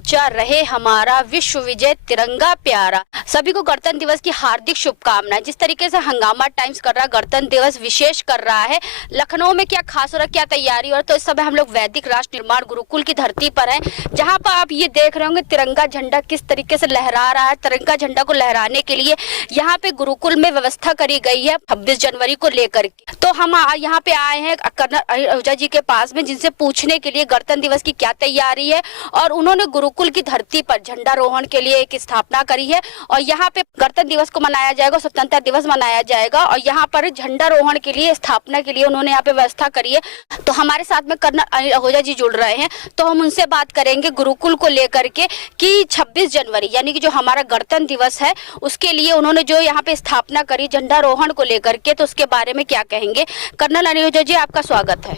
ऊंचा रहे हमारा विश्व विजय तिरंगा प्यारा। सभी को गणतंत्र दिवस की हार्दिक शुभकामनाएं। जिस तरीके से हंगामा टाइम्स कर रहा है, गणतंत्र दिवस विशेष कर रहा है, लखनऊ में क्या खास हो रहा है, क्या तैयारी और तो इस समय हम लोग वैदिक राष्ट्र निर्माण गुरुकुल की धरती पर हैं, जहां पर आप ये देख रहे होंगे तिरंगा झंडा किस तरीके से लहरा रहा है। तिरंगा झंडा को लहराने के लिए यहाँ पे गुरुकुल में व्यवस्था करी गई है 26 जनवरी को लेकर के। तो हम यहाँ पे आए हैं कर्नल अनिल आहूजा जी के पास में, जिनसे पूछने के लिए गणतंत्र दिवस की क्या तैयारी है। और उन्होंने गुरुकुल की धरती पर झंडारोहण के लिए एक स्थापना करी है और यहाँ पे गणतंत्र दिवस को मनाया जाएगा, स्वतंत्रता दिवस मनाया जाएगा और यहाँ पर झंडारोहण के लिए स्थापना के लिए उन्होंने यहाँ पे व्यवस्था करी है। तो हमारे साथ में कर्नल अनिल आहूजा जी जुड़ रहे हैं, तो हम उनसे बात करेंगे गुरुकुल को लेकर के कि 26 जनवरी यानी कि जो हमारा गणतंत्र दिवस है उसके लिए उन्होंने जो यहाँ पे स्थापना करी झंडारोहण को लेकर के, तो उसके बारे में क्या कहेंगे। कर्नल अनिल आहूजा जी, आपका स्वागत है।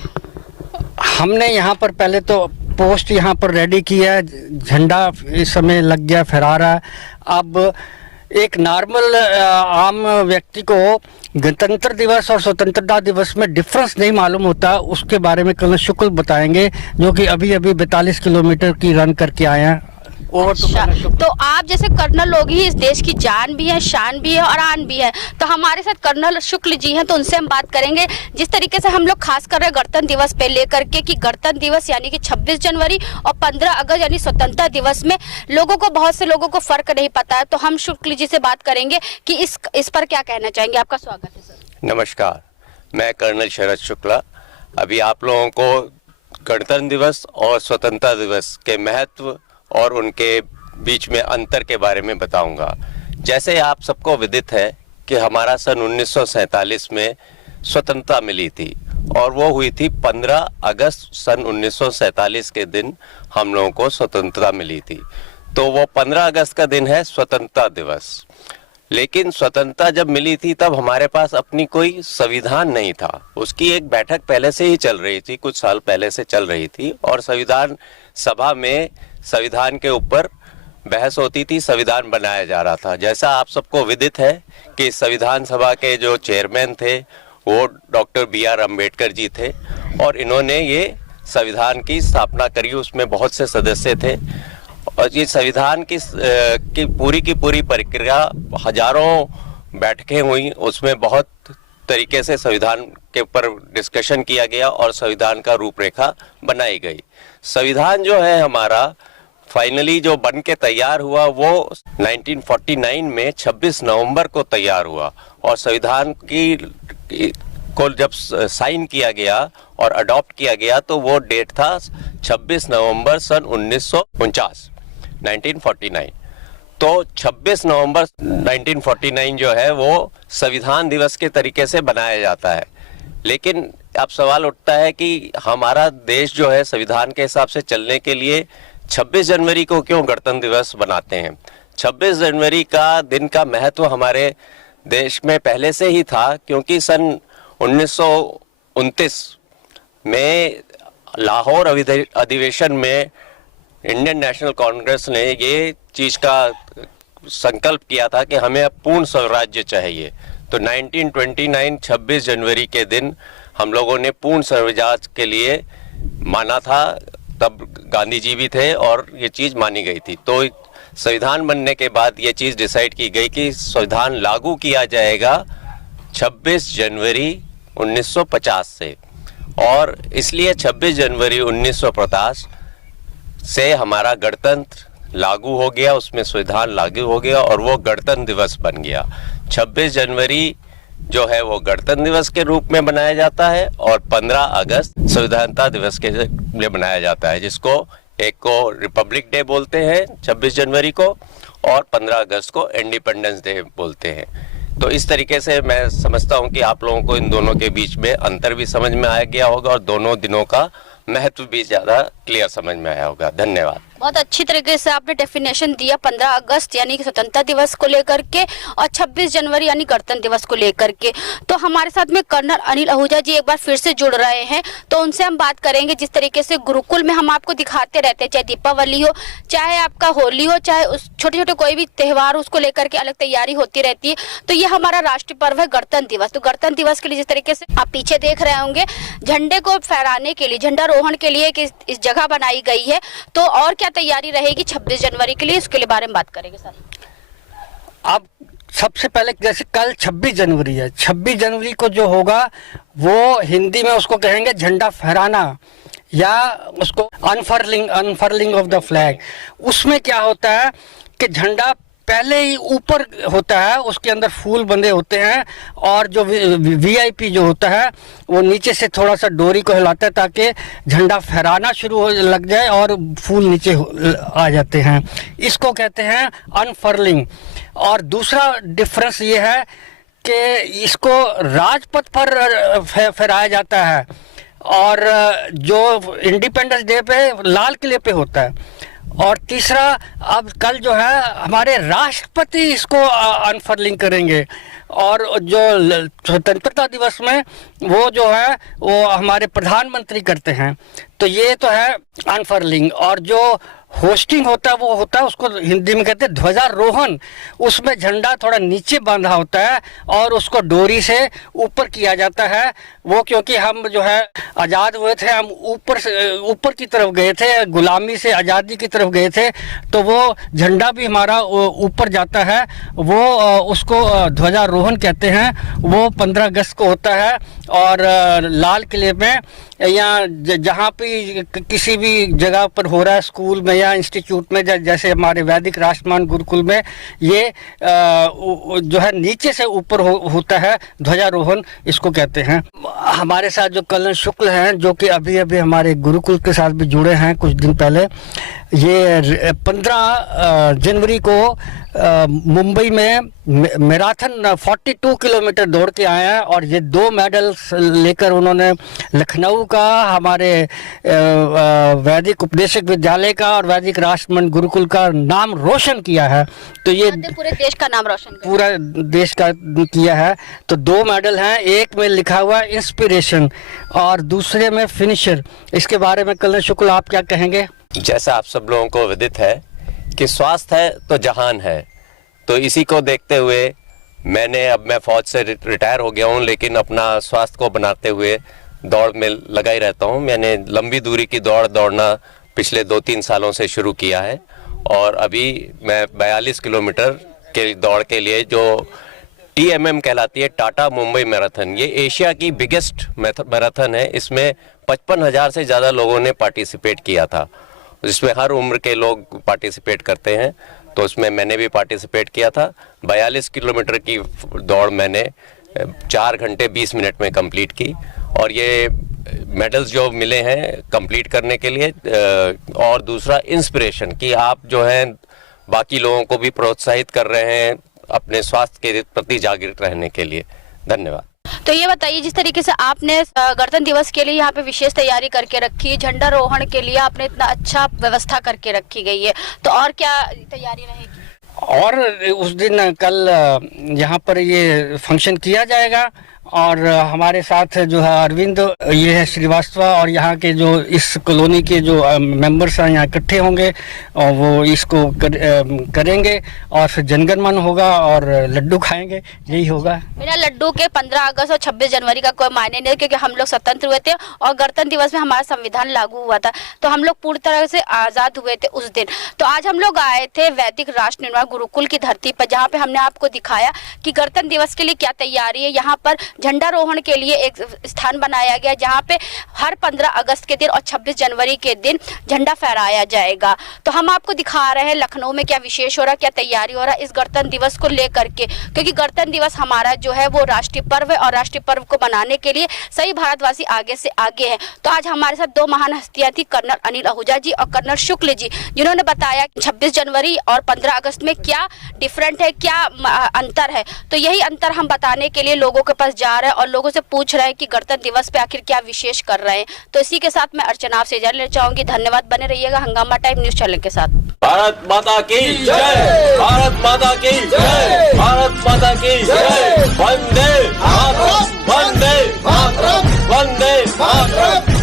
हमने यहाँ पर पहले तो पोस्ट यहाँ पर रेडी किया है, झंडा इस समय लग गया, फहरा रहा है। अब एक नॉर्मल आम व्यक्ति को गणतंत्र दिवस और स्वतंत्रता दिवस में डिफरेंस नहीं मालूम होता, उसके बारे में कर्नल शुक्ल बताएंगे, जो कि अभी 42 किलोमीटर की रन करके आए हैं। अच्छा, तो आप जैसे कर्नल लोग ही इस देश की जान भी है, शान भी है और आन भी है, तो हमारे साथ कर्नल शुक्ल जी हैं, तो उनसे हम बात करेंगे जिस तरीके से हम लोग खास कर रहे हैं गणतंत्र दिवस पे लेकर के कि गणतंत्र दिवस यानी कि 26 जनवरी और 15 अगस्त यानी स्वतंत्रता दिवस में लोगों को, बहुत से लोगों को फर्क नहीं पता है। तो हम शुक्ल जी से बात करेंगे कि इस पर क्या कहना चाहेंगे। आपका स्वागत है सर। नमस्कार, मैं कर्नल शरद शुक्ला अभी आप लोगों को गणतंत्र दिवस और स्वतंत्रता दिवस के महत्व और उनके बीच में अंतर के बारे में बताऊंगा। जैसे आप सबको विदित है कि हमारा सन 1947 में स्वतंत्रता मिली थी और वो हुई थी 15 अगस्त सन 1947 के दिन हम लोगों को स्वतंत्रता मिली थी। तो वो 15 अगस्त का दिन है स्वतंत्रता दिवस। लेकिन स्वतंत्रता जब मिली थी तब हमारे पास अपनी कोई संविधान नहीं था। उसकी एक बैठक पहले से ही चल रही थी, कुछ साल पहले से चल रही थी और संविधान सभा में संविधान के ऊपर बहस होती थी, संविधान बनाया जा रहा था। जैसा आप सबको विदित है कि संविधान सभा के जो चेयरमैन थे वो डॉक्टर BR अम्बेडकर जी थे और इन्होंने ये संविधान की स्थापना करी। उसमें बहुत से सदस्य थे और ये संविधान की पूरी प्रक्रिया, हजारों बैठकें हुई, उसमें बहुत तरीके से संविधान के ऊपर डिस्कशन किया गया और संविधान का रूपरेखा बनाई गई। संविधान जो है हमारा फाइनली जो बन के तैयार हुआ वो 1949 में 26 नवंबर को तैयार हुआ और संविधान को जब साइन किया गया और अडॉप्ट किया गया तो वो डेट था 26 नवंबर सन 1949, 1949। तो 26 नवंबर 1949 जो है वो संविधान दिवस के तरीके से बनाया जाता है। लेकिन अब सवाल उठता है कि हमारा देश जो है संविधान के हिसाब से चलने के लिए 26 जनवरी को क्यों गणतंत्र दिवस बनाते हैं। 26 जनवरी का दिन का महत्व हमारे देश में पहले से ही था, क्योंकि सन 1929 में लाहौर अधिवेशन में इंडियन नेशनल कांग्रेस ने ये चीज का संकल्प किया था कि हमें अब पूर्ण स्वराज्य चाहिए। तो 1929 26 जनवरी के दिन हम लोगों ने पूर्ण स्वराज के लिए माना था। तब गांधी जी भी थे और ये चीज मानी गई थी। तो संविधान बनने के बाद ये चीज डिसाइड की गई कि संविधान लागू किया जाएगा 26 जनवरी 1950 से, और इसलिए 26 जनवरी 1950 से हमारा गणतंत्र लागू हो गया, उसमें संविधान लागू हो गया और वो गणतंत्र दिवस बन गया। 26 जनवरी जो है वो गणतंत्र दिवस के रूप में बनाया जाता है और 15 अगस्त संविधानता दिवस के लिए बनाया जाता है, जिसको एक को रिपब्लिक डे बोलते हैं 26 जनवरी को और 15 अगस्त को इंडिपेंडेंस डे बोलते हैं। तो इस तरीके से मैं समझता हूं कि आप लोगों को इन दोनों के बीच में अंतर भी समझ में आ गया होगा और दोनों दिनों का महत्व भी ज्यादा क्लियर समझ में आया होगा। धन्यवाद। बहुत अच्छी तरीके से आपने डेफिनेशन दिया 15 अगस्त यानी कि स्वतंत्रता दिवस को लेकर के और 26 जनवरी यानी गणतंत्र दिवस को लेकर के। तो हमारे साथ में कर्नल अनिल आहूजा जी एक बार फिर से जुड़ रहे हैं, तो उनसे हम बात करेंगे जिस तरीके से गुरुकुल में हम आपको दिखाते रहते हैं, चाहे दीपावली हो, चाहे आपका होली हो, चाहे उस छोटे छोटे कोई भी त्यौहार उसको लेकर के अलग तैयारी होती रहती है। तो ये हमारा राष्ट्रीय पर्व है गणतंत्र दिवस। तो गणतंत्र दिवस के लिए जिस तरीके से आप पीछे देख रहे होंगे झंडे को फहराने के लिए, झंडारोहण के लिए इस जगह बनाई गई है, तो और क्या तैयारी रहेगी 26 जनवरी के लिए, उसके लिए बारे में बात करेंगे सर। अब सबसे पहले जैसे कल 26 जनवरी है, 26 जनवरी को जो होगा वो हिंदी में उसको कहेंगे झंडा फहराना या उसको अनफर्लिंग ऑफ द फ्लैग। उसमें क्या होता है कि झंडा पहले ही ऊपर होता है, उसके अंदर फूल बंधे होते हैं और जो वीआईपी जो होता है वो नीचे से थोड़ा सा डोरी को हिलाता है ताकि झंडा फहराना शुरू हो लग जाए और फूल नीचे आ जाते हैं। इसको कहते हैं अनफर्लिंग। और दूसरा डिफरेंस ये है कि इसको राजपथ पर फहराया जाता है और जो इंडिपेंडेंस डे पे लाल किले पे होता है। और तीसरा, अब कल जो है हमारे राष्ट्रपति इसको अनफर्लिंग करेंगे और जो स्वतंत्रता दिवस में वो जो है वो हमारे प्रधानमंत्री करते हैं। तो ये तो है अनफर्लिंग। और जो होस्टिंग होता है वो होता है, उसको हिंदी में कहते हैं ध्वजारोहण। उसमें झंडा थोड़ा नीचे बांधा होता है और उसको डोरी से ऊपर किया जाता है। वो क्योंकि हम जो है आज़ाद हुए थे, हम ऊपर की तरफ गए थे, गुलामी से आज़ादी की तरफ गए थे, तो वो झंडा भी हमारा ऊपर जाता है। वो उसको ध्वजारोहण कहते हैं। वो 15 अगस्त को होता है और लाल किले में या जहाँ पे किसी भी जगह पर हो रहा है, स्कूल में या इंस्टीट्यूट में, जैसे हमारे वैदिक राष्ट्रमान गुरुकुल में, ये जो है नीचे से ऊपर होता है ध्वजारोहण, इसको कहते हैं। हमारे साथ जो कर्नल शुक्ल हैं, जो कि अभी हमारे गुरुकुल के साथ भी जुड़े हैं कुछ दिन पहले, ये 15 जनवरी को मुंबई में मैराथन 42 किलोमीटर दौड़ के आए हैं और ये 2 मेडल्स लेकर उन्होंने लखनऊ का, हमारे वैदिक उपदेशक विद्यालय का और वैदिक राष्ट्रमंडल गुरुकुल का नाम रोशन किया है। तो ये पूरे देश का नाम रोशन पूरा देश का किया है। तो 2 मेडल हैं, एक में लिखा हुआ इंस्पिरेशन और दूसरे में फिनिशर। इसके बारे में कर्नल शुक्ल आप क्या कहेंगे? जैसा आप सब लोगों को विदित है कि स्वास्थ्य है तो जहान है, तो इसी को देखते हुए मैं फौज से रिटायर हो गया हूं, लेकिन अपना स्वास्थ्य को बनाते हुए दौड़ में लगा ही रहता हूं। मैंने लंबी दूरी की दौड़ना पिछले 2-3 सालों से शुरू किया है और अभी मैं 42 किलोमीटर के दौड़ के लिए, जो TMM कहलाती है, टाटा मुंबई मैराथन, ये एशिया की बिगेस्ट मैराथन है। इसमें 55,000 से ज़्यादा लोगों ने पार्टिसिपेट किया था, जिसमें हर उम्र के लोग पार्टिसिपेट करते हैं। तो उसमें मैंने भी पार्टिसिपेट किया था। 42 किलोमीटर की दौड़ मैंने 4 घंटे 20 मिनट में कंप्लीट की और ये मेडल्स जो मिले हैं कंप्लीट करने के लिए, और दूसरा इंस्पिरेशन कि आप जो है बाकी लोगों को भी प्रोत्साहित कर रहे हैं अपने स्वास्थ्य के प्रति जागरूक रहने के लिए। धन्यवाद। तो ये बताइए, जिस तरीके से आपने गणतंत्र दिवस के लिए यहाँ पे विशेष तैयारी करके रखी, झंडारोहण के लिए आपने इतना अच्छा व्यवस्था करके रखी गई है, तो और क्या तैयारी रहेगी? और उस दिन कल यहाँ पर ये फंक्शन किया जाएगा और हमारे साथ जो है अरविंद ये है श्रीवास्तव और यहाँ के जो इस कॉलोनी के जो मेंबर्स हैं यहाँ इकट्ठे होंगे और वो इसको करेंगे और फिर जनगणमन होगा और लड्डू खाएंगे, यही होगा। बिना लड्डू के 15 अगस्त और 26 जनवरी का कोई मायने नहीं, क्योंकि हम लोग स्वतंत्र हुए थे और गणतंत्र दिवस में हमारा संविधान लागू हुआ था, तो हम लोग पूरी तरह से आज़ाद हुए थे उस दिन। तो आज हम लोग आए थे वैदिक राष्ट्र निर्माण गुरुकुल की धरती पर, जहाँ पे हमने आपको दिखाया कि गणतंत्र दिवस के लिए क्या तैयारी है। यहाँ पर झंडारोहण के लिए एक स्थान बनाया गया जहाँ पे हर 15 अगस्त के दिन और 26 जनवरी के दिन झंडा फहराया जाएगा। तो हम आपको दिखा रहे हैं लखनऊ में क्या विशेष हो रहा है, क्या तैयारी हो रहा है इस गणतंत्र दिवस को लेकर के, क्योंकि गणतंत्र दिवस हमारा जो है वो राष्ट्रीय पर्व है और राष्ट्रीय पर्व को मनाने के लिए सभी भारतवासी आगे से आगे हैं। तो आज हमारे साथ 2 महान हस्तियां थी, कर्नल अनिल आहूजा जी और कर्नल शुक्ल जी, जिन्होंने बताया 26 जनवरी और 15 अगस्त में क्या डिफरेंट है, क्या अंतर है। तो यही अंतर हम बताने के लिए लोगों के पास जा रहे हैं और लोगों से पूछ रहे हैं कि गणतंत्र दिवस पे आखिर क्या विशेष कर रहे हैं। तो इसी के साथ मैं अर्चना आपसे इजाजत लेना चाहूंगी। धन्यवाद, बने रहिएगा हंगामा टाइम न्यूज चैनल के साथ। भारत माता की जय, भारत माता की जय, भारत माता की जय। वंदे मातरम, वंदे मातरम, वंदे मातरम।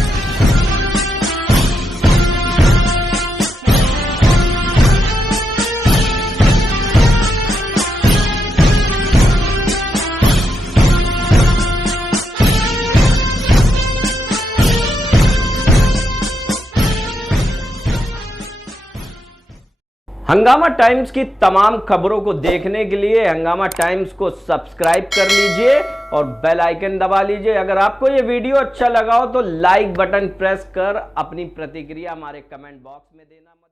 हंगामा टाइम्स की तमाम खबरों को देखने के लिए हंगामा टाइम्स को सब्सक्राइब कर लीजिए और बेल आइकन दबा लीजिए। अगर आपको ये वीडियो अच्छा लगा हो तो लाइक बटन प्रेस कर अपनी प्रतिक्रिया हमारे कमेंट बॉक्स में देना मत